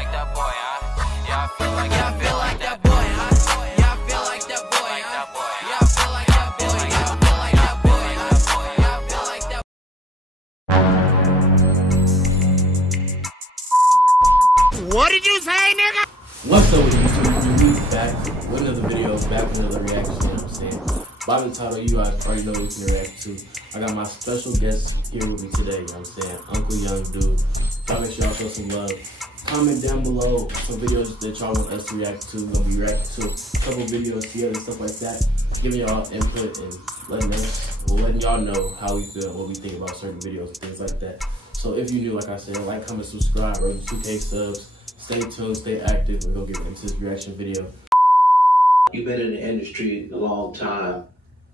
like that boy, huh? Yeah, I feel like that boy, huh? Yeah, I feel like that boy, huh? Yeah, I feel like that boy, yeah, I feel like that boy, huh? Yeah, I feel like that. What did you say, nigga? What's up with YouTube? We back with another video, back with another reaction, you know what I'm saying? By the title, you guys already know what we can react to. I got my special guest here with me today, you know what I'm saying? Uncle Young Dude. Y'all make sure y'all show some love. Comment down below some videos that y'all want us to react to. We're gonna be reacting to a couple videos together and stuff like that. Giving y'all input and letting y'all know how we feel, what we think about certain videos and things like that. So if you're new, like I said, like, comment, subscribe, or 2K subs. Stay tuned, stay active. We're gonna get into this reaction video. You've been in the industry a long time.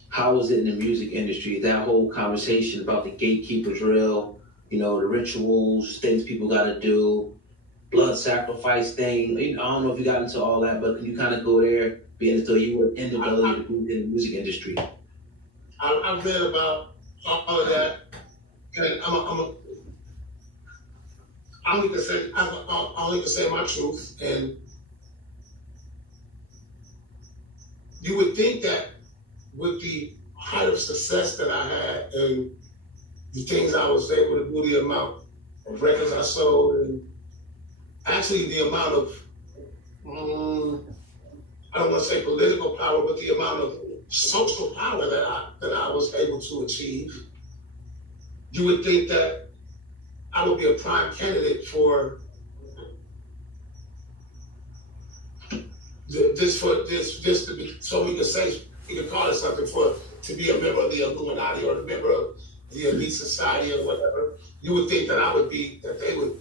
How is it in the music industry? That whole conversation about the gatekeeper drill, you know, the rituals, things people gotta do, blood sacrifice thing. I don't know if you got into all that, but can you kind of go there, being as though you were in the music industry? I've read about all of that, and I only can say my truth. And you would think that with the height of success that I had and the things I was able to do, the amount of records I sold, and actually the amount of, I don't want to say political power, but the amount of social power that I was able to achieve, you would think that I would be a prime candidate for this to be, so we could say, we could call it something, to be a member of the Illuminati or a member of the elite society or whatever. You would think that they would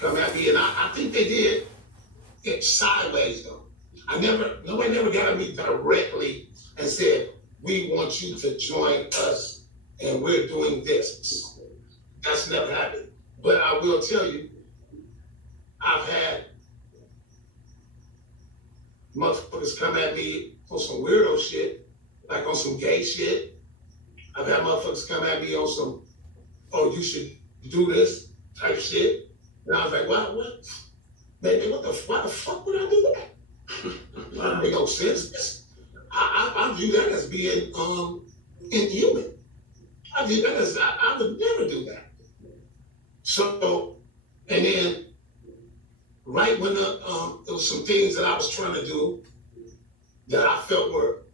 come at me, and I think they did it sideways though. Nobody never got at me directly and said, we want you to join us and we're doing this. That's never happened. But I will tell you, I've had motherfuckers come at me on some weirdo shit, like on some gay shit. I've had motherfuckers come at me on some, oh, you should do this type shit. And I was like, what? Man, why the fuck would I do that? That make no sense. I view that as being inhuman. I view that as, I would never do that. So, and then, right when there was some things that I was trying to do that I felt were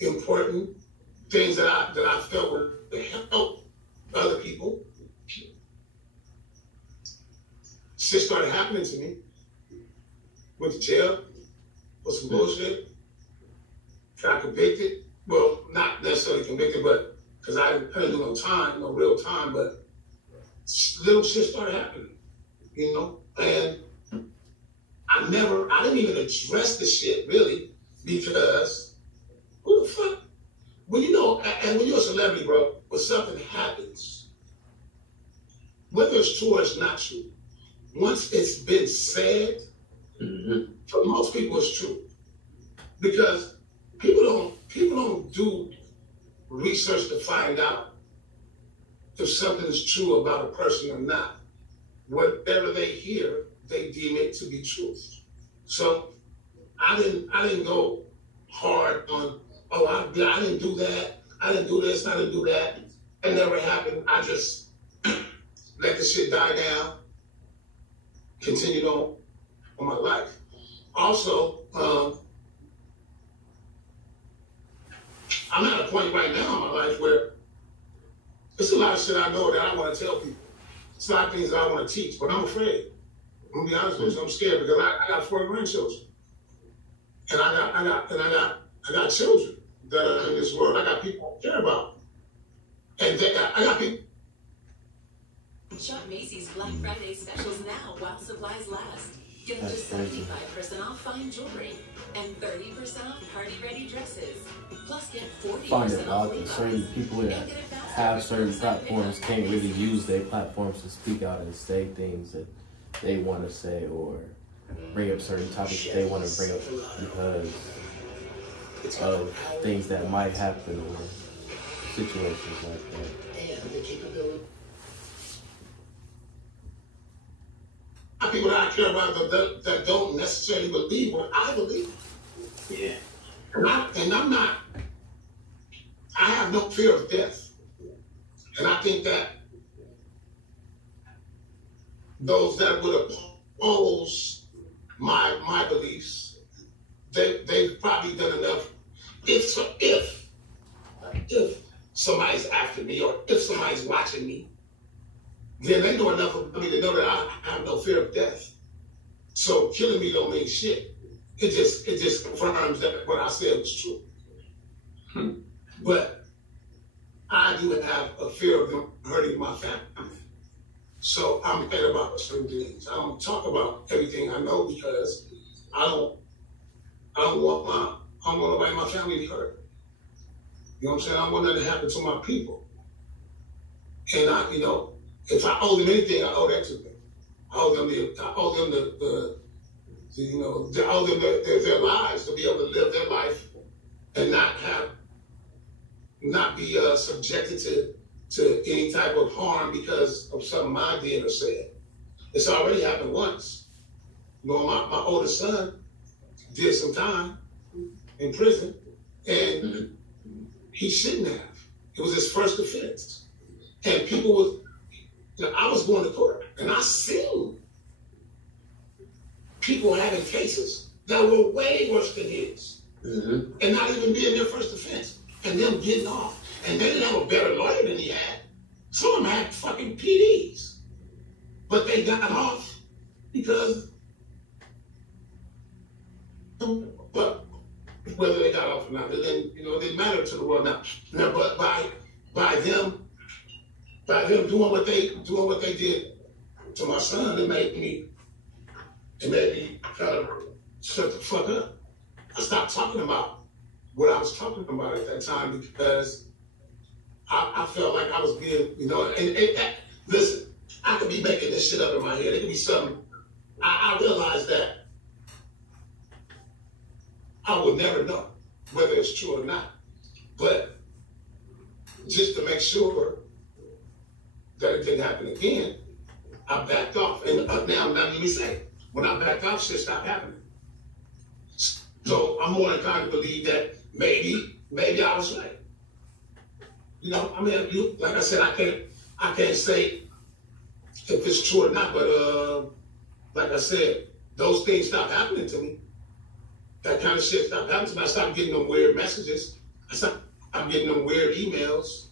important, things that I felt were to help other people, shit started happening to me. Went to jail for some bullshit. Got convicted. Well, not necessarily convicted, but because I didn't do no time, no real time, but little shit started happening, you know? And I didn't even address the shit really, because who the fuck? When you know, and when you're a celebrity, bro, when something happens, whether it's true or it's not true, once it's been said, for most people it's true. Because people don't do research to find out if something is true about a person or not. Whatever they hear, they deem it to be truth. So I didn't go hard on, oh, I didn't do that, I didn't do this, I didn't do that. It never happened. I just let the shit die down, continued on my life. Also, I'm at a point right now in my life where there's a lot of shit I know that I want to tell people. It's a lot of things that I want to teach, but I'm afraid. I'm gonna be honest with you, I'm scared because I got 4 grandchildren, and I got children that are in this world. I got people I care about, and I got people. Shop Macy's Black Friday specials now while supplies last. Get up to 75% off fine jewelry and 30% off party-ready dresses. Plus, get 40% Find it off out that certain people that have certain platforms can't really use their platforms to speak out and say things that they want to say, or bring up certain topics that they want to bring up because of things that might happen or situations like that. People that I care about that don't necessarily believe what I believe. Yeah. And I'm not, I have no fear of death. And I think that those that would oppose my beliefs, they've probably done enough. If somebody's after me or if somebody's watching me, then they know enough of me to know that I have no fear of death. So killing me don't mean shit. It just confirms that what I said was true. But I do have a fear of them hurting my family. So I'm mad about certain things. I don't talk about everything I know because I don't want nobody in my family to be hurt. You know what I'm saying? I don't want nothing to happen to my people. And you know, if I owe them anything, I owe that to them. I owe them their lives, to be able to live their life and not be subjected to any type of harm because of something I did or said. It's already happened once. You know, my oldest son did some time in prison, and he shouldn't have. It was his first offense. And people was, you know, I was going to court, and I seen people having cases that were way worse than his, and not even being their first offense, and them getting off. And they didn't have a better lawyer than he had. Some of them had fucking PDs, but they got off because, but whether they got off or not, it didn't matter to the world now. But by them doing what they did to my son, it made me kind of shut the fuck up. I stopped talking about what I was talking about at that time because I felt like I was being, you know, listen, I could be making this shit up in my head. It could be something. I realized that I would never know whether it's true or not. But just to make sure that it didn't happen again, I backed off. And now let me say, when I backed off, shit stopped happening. So I'm more inclined to believe that maybe I was right. You know, I mean, like I said, I can't say if it's true or not, but like I said, those things stopped happening to me. That kind of shit stopped happening to me. I stopped getting them weird messages. I'm getting them weird emails.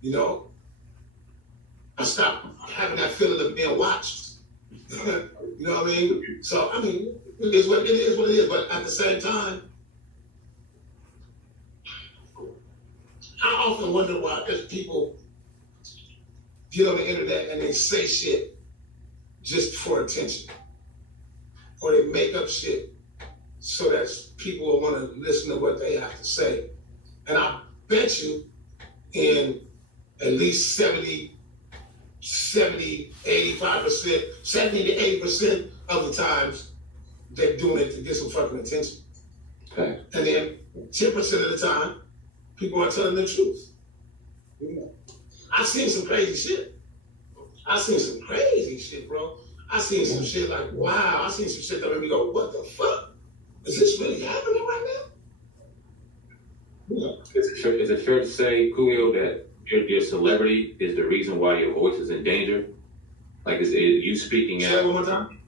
You know, I stopped having that feeling of being watched. You know what I mean? So I mean, it is what it is. But at the same time, I often wonder why there's people get on the internet and they say shit just for attention, or they make up shit so that people will want to listen to what they have to say. And I bet you in at least 70, 85%, 70 to 80% of the times, they're doing it to get some fucking attention. Okay. And then 10% of the time, people are telling the truth. I've seen some crazy shit. I've seen some crazy shit, bro. I've seen some shit like, wow. I've seen some shit that made me go, what the fuck? Is this really happening right now? Yeah. Is it fair to say, Coolio, that your celebrity is the reason why your voice is in danger? Like, is it you speaking out? Say that one more time.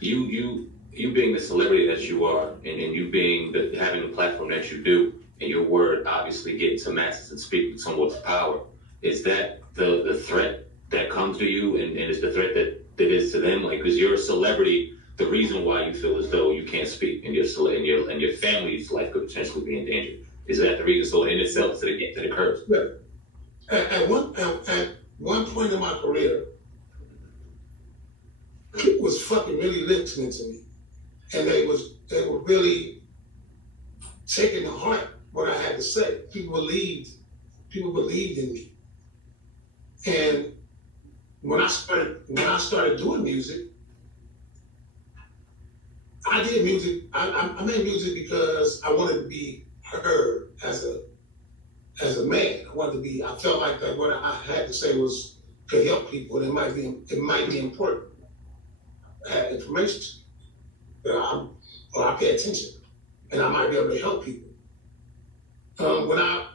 You being the celebrity that you are, and you being having the platform that you do, and your word obviously getting to masses and speaking somewhat to power, is that the threat that comes to you, and is the threat that is to them? Like, because you're a celebrity, the reason why you feel as though you can't speak, and your family's life could potentially be in danger. Is that the reason? So in itself, that it occurs. Yeah. At one point in my career, people was fucking really listening to me, and they were really taking to heart what I had to say. People believed in me. And when I started doing music, I did music. I made music because I wanted to be heard as a man. I felt like that what I had to say could help people, and it might be important. have information that I pay attention, and I might be able to help people. When I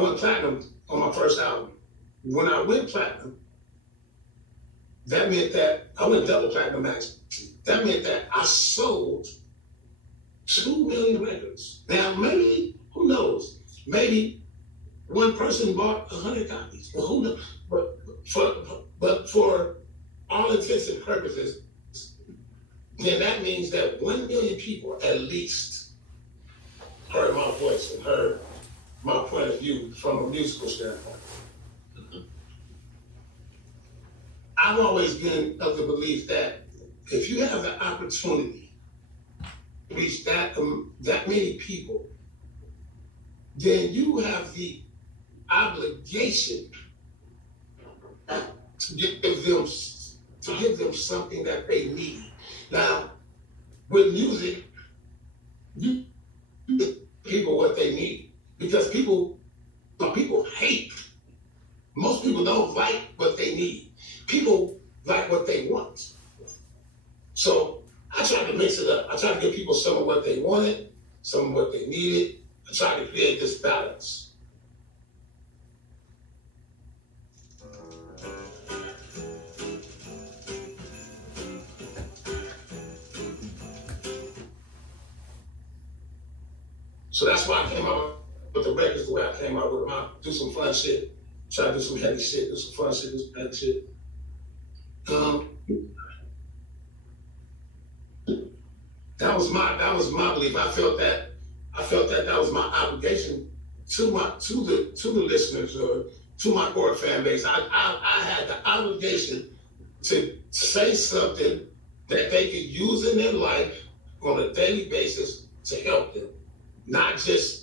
went platinum on my first album. When I went platinum, that meant that I went double platinum actually. That meant that I sold 2 million records. Now maybe, who knows? Maybe one person bought 100 copies. But who knows? But for all intents and purposes, then that means that 1 million people at least heard my voice and heard my point of view from a musical standpoint. I've always been of the belief that if you have the opportunity to reach that many people, then you have the obligation to give them something that they need. Now, with music, you give people what they need. Because people hate. Most people don't like what they need. People like what they want. So I try to mix it up. I try to give people some of what they wanted, some of what they needed. I try to create this balance. So that's why I came out with the records the way I came out with them. I do some fun shit, try to do some heavy shit, do some fun shit, do some heavy shit. That was my belief. I felt that was my obligation to the listeners or to my core fan base. I had the obligation to say something that they could use in their life on a daily basis to help them, not just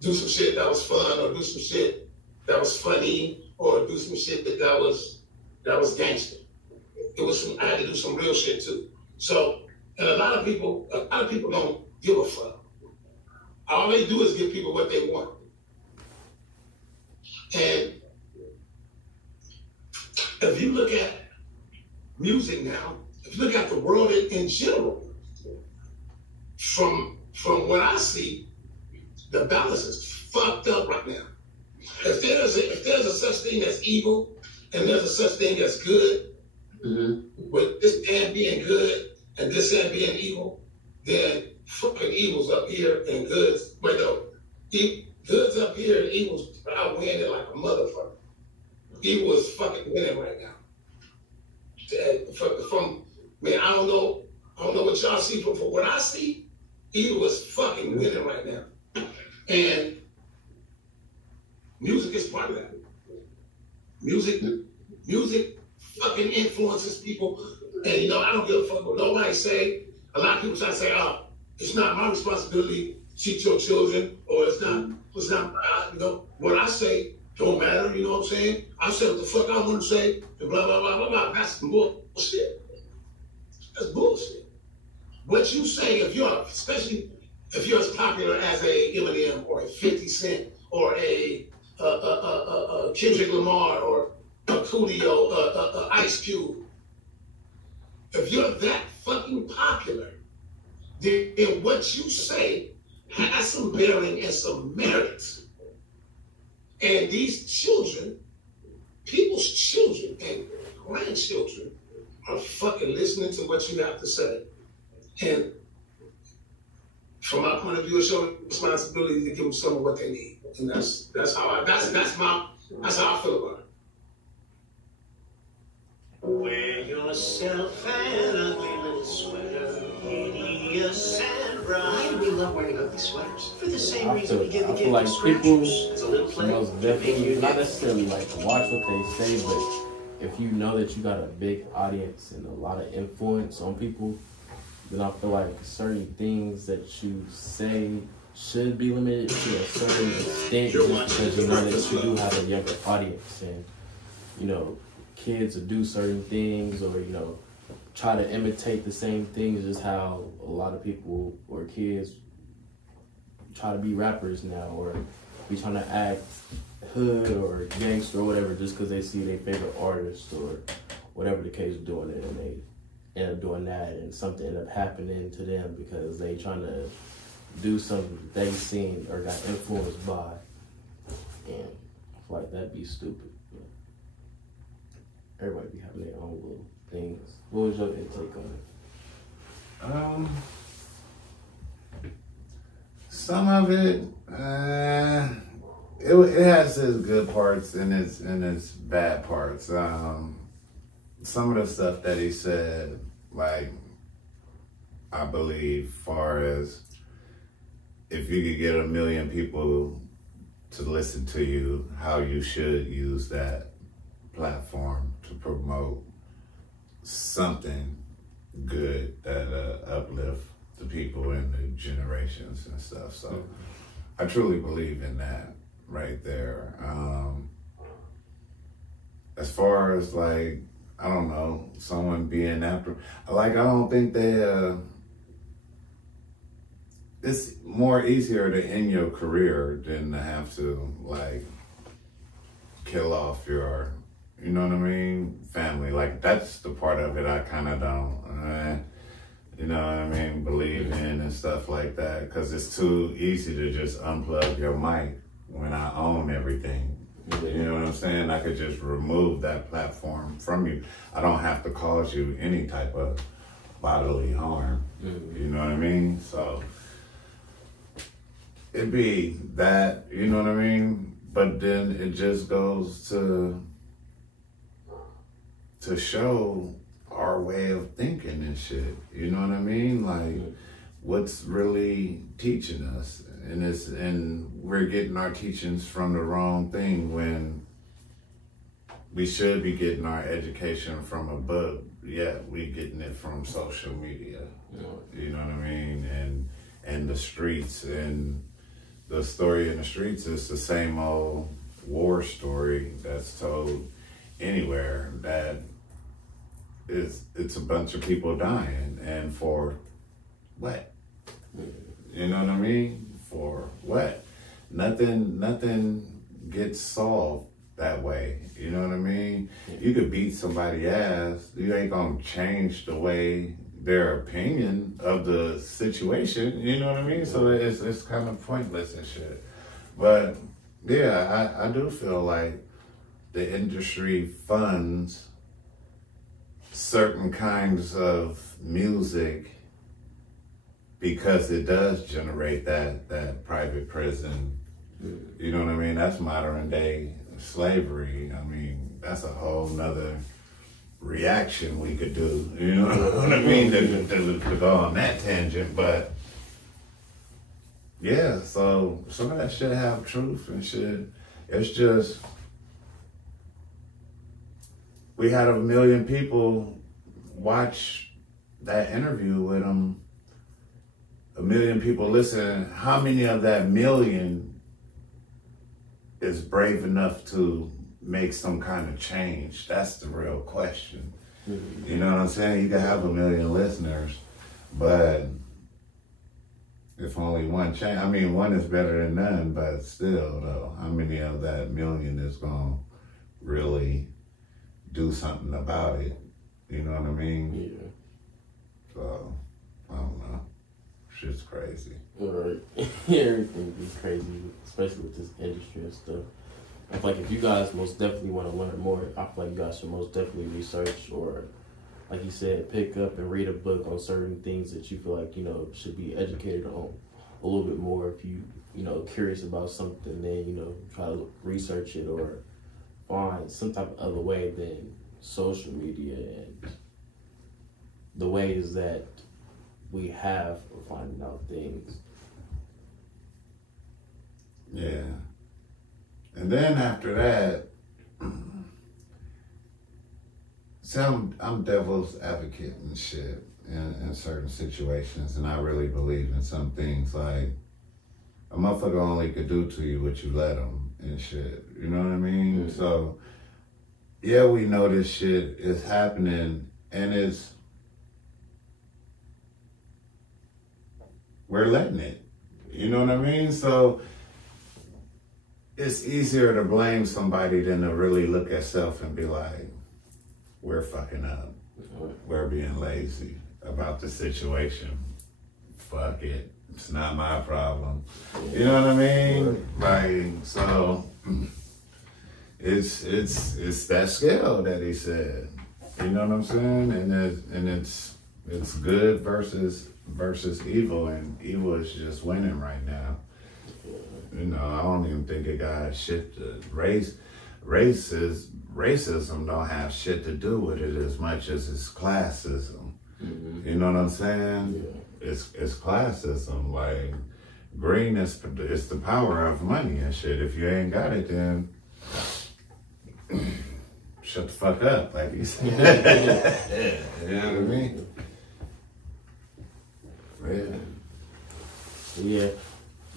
do some shit that was fun or do some shit that was funny or do some shit that was gangster. I had to do some real shit too. So, and a lot of people don't give a fuck. All they do is give people what they want. And if you look at music now, if you look at the world in general, from what I see, the balance is fucked up right now. If there's a such thing as evil and there's a such thing as good, with this hand being good and this hand being evil, then fucking evil's up here and good's good's up here and evil's out winning like a motherfucker. Evil is fucking winning right now. I don't know what y'all see, but from what I see, evil is fucking winning right now. And music is part of that. Music fucking influences people. And I don't give a fuck what nobody say. A lot of people try to say, oh, it's not my responsibility to teach your children, or it's not what I say don't matter, you know what I'm saying? I say what the fuck I want to say, and blah, blah, blah, blah, blah. That's bullshit. That's bullshit. What you say, especially if you're as popular as a Eminem or a 50 Cent or a Kendrick Lamar or a Coolio, a Ice Cube, if you're that fucking popular, then what you say has some bearing and some merit. And these children, people's children and grandchildren are fucking listening to what you have to say. And from my point of view, it's your responsibility to give them some of what they need. And that's how I feel about it. Wear yourself an ugly little sweater, hideous and bright. Why do we love wearing ugly sweaters? For the same reason we give the gift of scratchers. It's a little play. Definitely not necessarily like watch what they say, but if you know that you got a big audience and a lot of influence on people, then I feel like certain things that you say should be limited to a certain extent, just because you know that you do have a younger audience, and kids will do certain things or try to imitate the same things, just how a lot of people or kids try to be rappers now, or be trying to act hood or gangster or whatever just because they see their favorite artist whatever the case, doing it, and they end up doing that, and something ended up happening to them because they trying to do something that they seen or got influenced by, and I feel like that'd be stupid. Everybody be having their own little things. What was your intake on it? Some of it, it has its good parts and its bad parts. Some of the stuff that he said, like, I believe, far as if you could get 1 million people to listen to you, how you should use that platform to promote something good that uplift the people in the generations and stuff. So I truly believe in that right there. As far as like, I don't know, someone being after, like, I don't think they, it's more easier to end your career than to have to like kill off your, you know what I mean, family. Like, that's the part of it I kind of don't, you know what I mean, believe in and stuff like that. Because it's too easy to just unplug your mic when I own everything. You know what I'm saying? I could just remove that platform from you. I don't have to cause you any type of bodily harm. You know what I mean? So it'd be that, you know what I mean? But then it just goes to show our way of thinking and shit. You know what I mean? Like, what's really teaching us? And we're getting our teachings from the wrong thing when we should be getting our education from a book. Yeah, we getting it from social media. You know what I mean? And the streets, and the story in the streets is the same old war story that's told anywhere, that it's a bunch of people dying, and for what? You know what I mean? For what? Nothing gets solved that way. You know what I mean? You could beat somebody's ass. You ain't gonna change the way their opinion of the situation. You know what I mean? So it's kind of pointless and shit. But yeah, I do feel like the industry funds certain kinds of music because it does generate that private prison. You know what I mean? That's modern day slavery. I mean, that's a whole nother reaction we could do. You know what I mean? To go on that tangent. But yeah, so some of that shit have truth and shit. It's just, we had 1 million people watch that interview with him. 1 million people listen. How many of that million is brave enough to make some kind of change? That's the real question. You know what I'm saying? You can have 1 million listeners, but if only one change, I mean, one is better than none, but still though, how many of that million is gonna really do something about it? You know what I mean? Yeah. So, I don't know. Shit's crazy. Right. Everything is crazy, especially with this industry and stuff. I feel like if you guys most definitely want to learn more, I feel like you guys should most definitely research, or, like you said, pick up and read a book on certain things that you feel like, you know, should be educated on a little bit more. If you know, curious about something, then, you know, try to research it or find some type of other way than social media and the ways that we have for finding out things. Yeah. And then after that, see, I'm devil's advocate and shit in certain situations, and I really believe in some things. Like, a motherfucker only could do to you what you let him and shit. You know what I mean? Mm-hmm. So, yeah, we know this shit is happening, and we're letting it. You know what I mean? So it's easier to blame somebody than to really look at self and be like, we're fucking up. We're being lazy about the situation. Fuck it. It's not my problem. You know what I mean? Like, so it's that scale that he said. You know what I'm saying? And it's good versus evil, and evil is just winning right now. You know, I don't even think it got shit to racism don't have shit to do with it as much as it's classism. You know what I'm saying? Yeah. It's classism. Like, green is the power of money and shit. If you ain't got it, then shut the fuck up, like he said. You know what I mean? Yeah.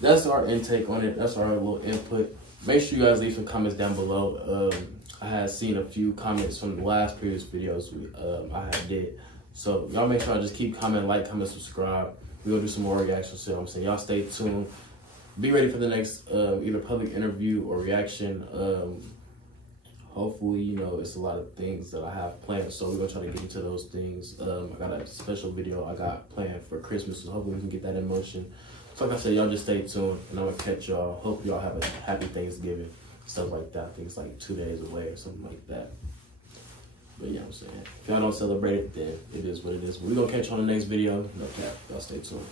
That's our intake on it. That's our little input. Make sure you guys leave some comments down below. I had seen a few comments from the last previous videos I did. So y'all make sure I just keep commenting, like, comment, subscribe. We're gonna do some more reactions, so I'm saying y'all stay tuned. Be ready for the next either public interview or reaction. Hopefully, you know, it's a lot of things that I have planned, so we're gonna try to get into those things. I got a special video I got planned for Christmas, so hopefully we can get that in motion. So like I said, y'all just stay tuned, and I'm gonna catch y'all. Hope y'all have a happy Thanksgiving, stuff like that. I think it's like 2 days away or something like that. But yeah, I'm saying, if y'all don't celebrate it, then it is what it is. We're gonna catch you on the next video. No cap, y'all stay tuned.